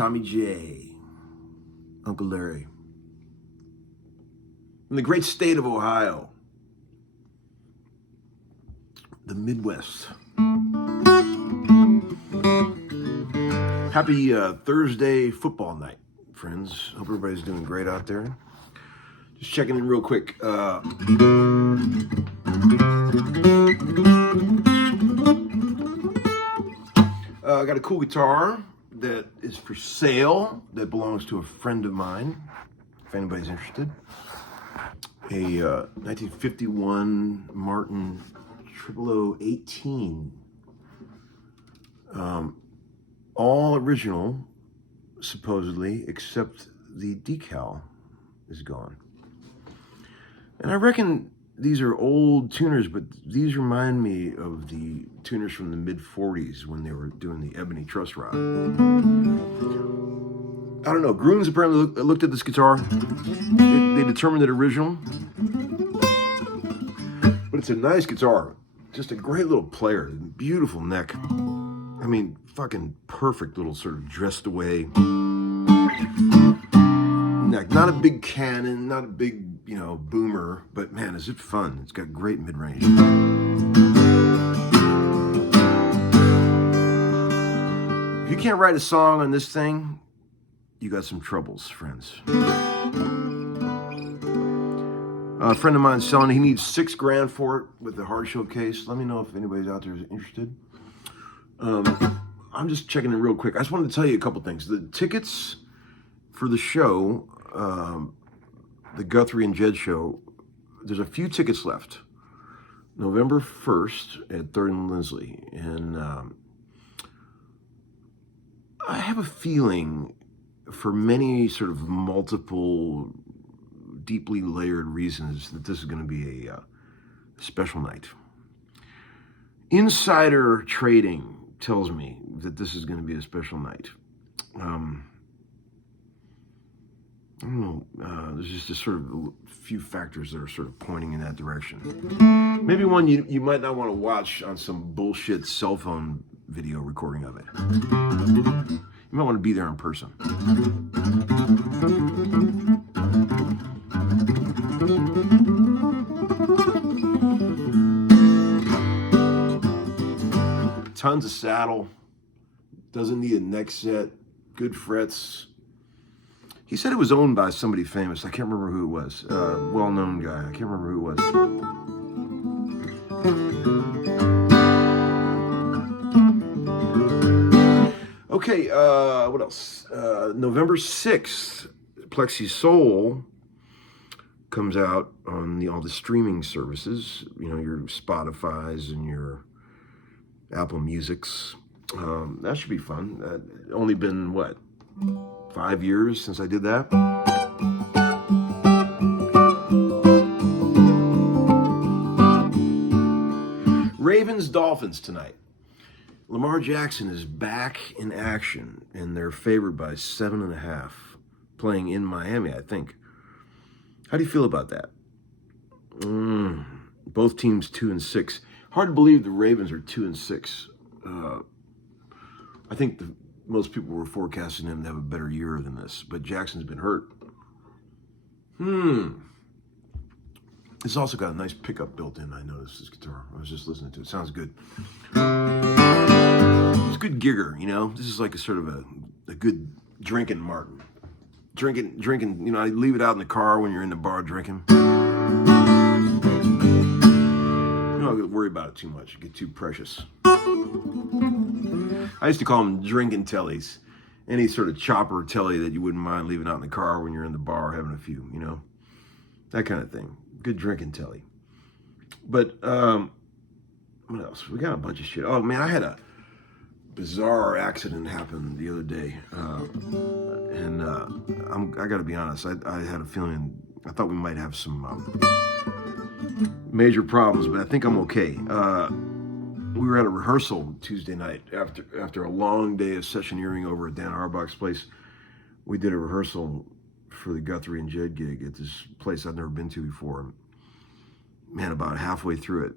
Tommy J, Uncle Larry. In the great state of Ohio, the Midwest. Happy Thursday football night, friends. Hope everybody's doing great out there. Just checking in real quick. I got a cool guitar that is for sale that belongs to a friend of mine, if anybody's interested. A 1951 Martin 0018. All original, supposedly, except the decal is gone. And I reckon these are old tuners, but these remind me of the tuners from the mid-40s when they were doing the ebony truss rod. I don't know. Grooms apparently looked at this guitar. They determined it original. But it's a nice guitar. Just a great little player. Beautiful neck. I mean, fucking perfect little sort of dressed away neck. Not a big cannon, not a big, boomer, but man, is it fun. It's got great mid-range. If you can't write a song on this thing, you got some troubles, friends. A friend of mine's selling it. He needs $6,000 for it with the hard shell case. Let me know if anybody's out there is interested. I'm just checking in real quick. I just wanted to tell you a couple things. The tickets for the show, the Guthrie and Jed show, there's a few tickets left. November 1st at 3rd and Lindsley. And I have a feeling for many sort of multiple, deeply layered reasons that this is going to be a special night. Insider trading tells me that this is going to be a special night. I don't know. There's just a sort of a few factors that are sort of pointing in that direction. Maybe one you might not want to watch on some bullshit cell phone video recording of it. You might want to be there in person. Tons of saddle, doesn't need a neck set, good frets. He said it was owned by somebody famous. I can't remember who it was. Well-known guy. I can't remember who it was. Okay, what else? November 6th, Plexi Soul comes out on all the streaming services. Your Spotify's and your Apple Music's. That should be fun. Only been, 5 years since I did that? Ravens Dolphins tonight. Lamar Jackson is back in action, and they're favored by 7.5, playing in Miami, I think. How do you feel about that? Both teams 2-6. Hard to believe the Ravens are 2-6. I think most people were forecasting him to have a better year than this, but Jackson's been hurt. It's also got a nice pickup built in. I noticed this guitar. I was just listening to it. Sounds good. It's a good gigger, This is like a sort of a good drinking Martin. Drinking. I leave it out in the car when you're in the bar drinking. I don't worry about it too much. It get too precious. I used to call them drinking tellies. Any sort of chopper telly that you wouldn't mind leaving out in the car when you're in the bar having a few, that kind of thing. Good drinking telly. But what else? We got a bunch of shit. Oh man, I had a bizarre accident happen the other day, and I got to be honest. I had a feeling. I thought we might have some major problems, but I think I'm okay. We were at a rehearsal Tuesday night after a long day of sessioneering over at Dan Auerbach's place. We did a rehearsal for the Guthrie and Jed gig at this place I'd never been to before. Man, about halfway through it,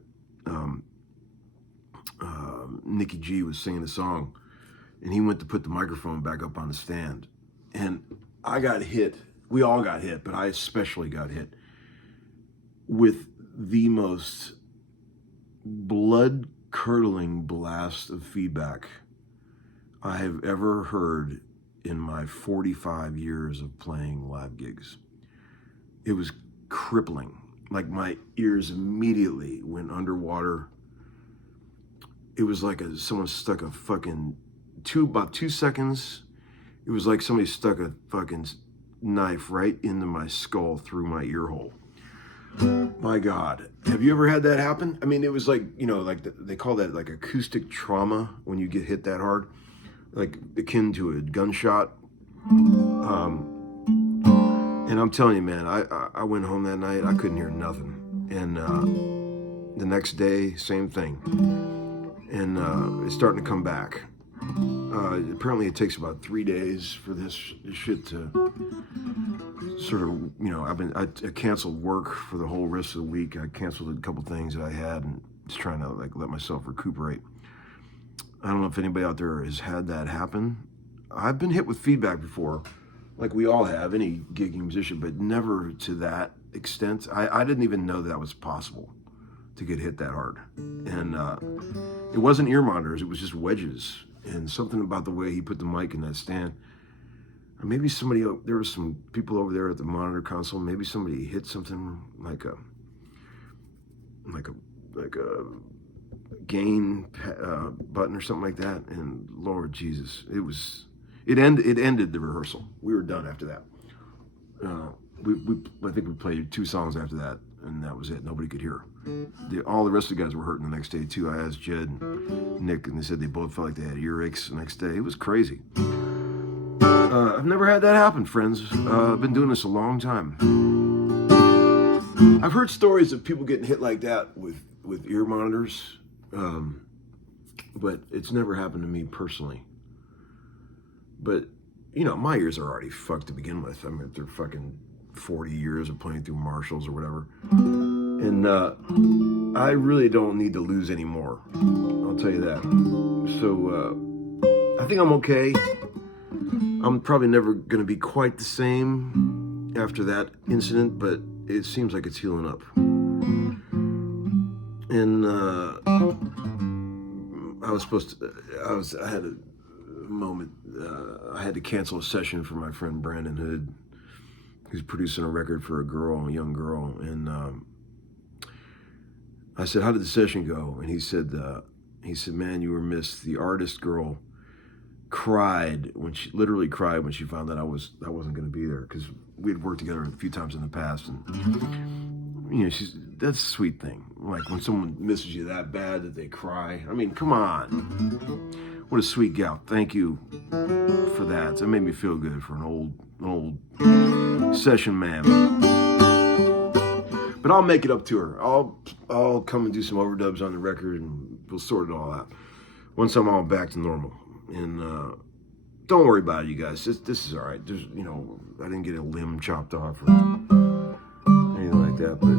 Nikki G was singing a song and he went to put the microphone back up on the stand. And I got hit. We all got hit, but I especially got hit with the most blood-curdling blast of feedback I have ever heard in my 45 years of playing live gigs. It was crippling. Like my ears immediately went underwater. It was like someone stuck a fucking about 2 seconds. It was like somebody stuck a fucking knife right into my skull through my ear hole. My God, have you ever had that happen? I mean, it was like, you know, like they call that like acoustic trauma when you get hit that hard, like akin to a gunshot. And I'm telling you, man, I went home that night, I couldn't hear nothing. And the next day, same thing. And it's starting to come back. Apparently it takes about 3 days for this shit to sort of, you know, I canceled work for the whole rest of the week. I canceled a couple things that I had and just trying to like let myself recuperate. I don't know if anybody out there has had that happen. I've been hit with feedback before, like we all have, any gigging musician, but never to that extent. I didn't even know that was possible to get hit that hard. And it wasn't ear monitors, it was just wedges. And something about the way he put the mic in that stand. Or maybe there were some people over there at the monitor console, maybe somebody hit something like a gain button or something like that. And Lord Jesus, it ended the rehearsal. We were done after that. I think we played 2 songs after that, and that was it. Nobody could hear. All the rest of the guys were hurting the next day too. I asked Jed and Nick, and they said they both felt like they had earaches the next day. It was crazy. I've never had that happen, friends. I've been doing this a long time. I've heard stories of people getting hit like that with ear monitors, but it's never happened to me personally. But, you know, my ears are already fucked to begin with. I mean, they're fucking 40 years of playing through Marshalls or whatever. And I really don't need to lose any more. I'll tell you that. So I think I'm okay. I'm probably never going to be quite the same after that incident, but it seems like it's healing up. And I had a moment. I had to cancel a session for my friend Brandon Hood, who's producing a record for a young girl. And I said, "How did the session go?" And he said, "Man, you were missed. The artist girl literally cried when she found that I wasn't going to be there, because we had worked together a few times in the past, and you know, that's a sweet thing. Like when someone misses you that bad that they cry. I mean, come on, what a sweet gal. Thank you for that. That made me feel good for an old session man. But I'll make it up to her. I'll come and do some overdubs on the record, and we'll sort it all out once I'm all back to normal. And don't worry about it, you guys. This is all right. There's, you know, I didn't get a limb chopped off or anything like that. But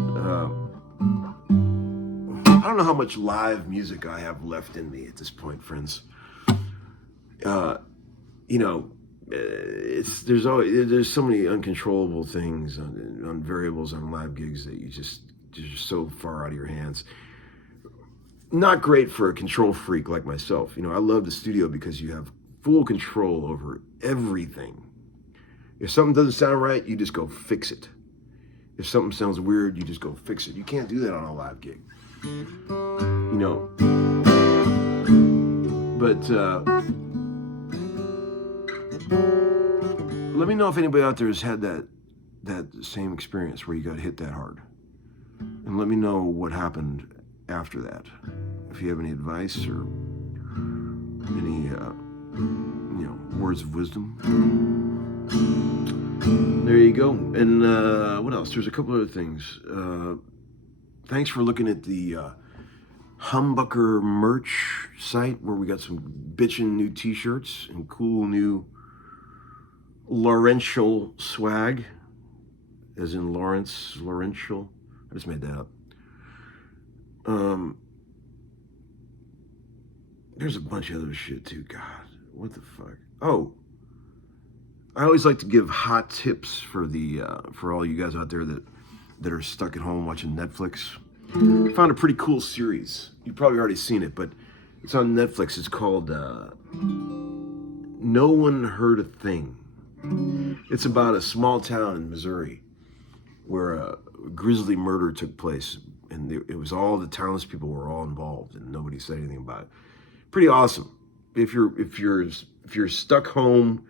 I don't know how much live music I have left in me at this point, friends. You know, there's so many uncontrollable things on variables on live gigs that you're just so far out of your hands. Not great for a control freak like myself. You know, I love the studio because you have full control over everything. If something doesn't sound right, you just go fix it. If something sounds weird, you just go fix it. You can't do that on a live gig. You know. But let me know if anybody out there has had that same experience where you got hit that hard. And let me know what happened after that. If you have any advice or any words of wisdom. There you go. And what else? There's a couple other things. Thanks for looking at the Humbucker merch site, where we got some bitchin' new t-shirts and cool new Laurential swag, as in Lawrence Laurential. I just made that up. There's a bunch of other shit too. God, What the fuck? Oh, I always like to give hot tips for for all you guys out there that are stuck at home watching Netflix. I found a pretty cool series. You've probably already seen it, but it's on Netflix. It's called No One Heard a Thing. It's about a small town in Missouri where a grisly murder took place, and it was all the townspeople were all involved, and nobody said anything about it. Pretty awesome. If you're stuck home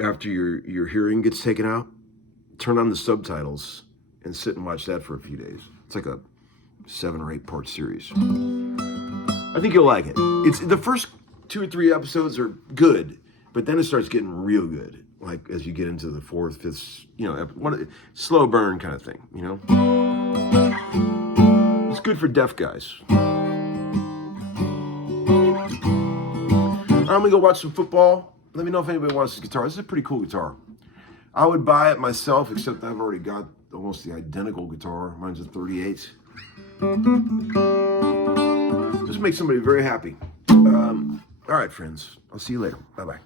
after your hearing gets taken out, turn on the subtitles and sit and watch that for a few days. It's like a 7 or 8 part series. I think you'll like it. It's the first 2 or 3 episodes are good, but then it starts getting real good. Like as you get into the 4th, 5th, slow burn kind of thing, It's good for deaf guys. I'm gonna go watch some football. Let me know if anybody wants this guitar. This is a pretty cool guitar. I would buy it myself, except I've already got almost the identical guitar. Mine's a 38. Just make somebody very happy. All right, friends. I'll see you later. Bye-bye.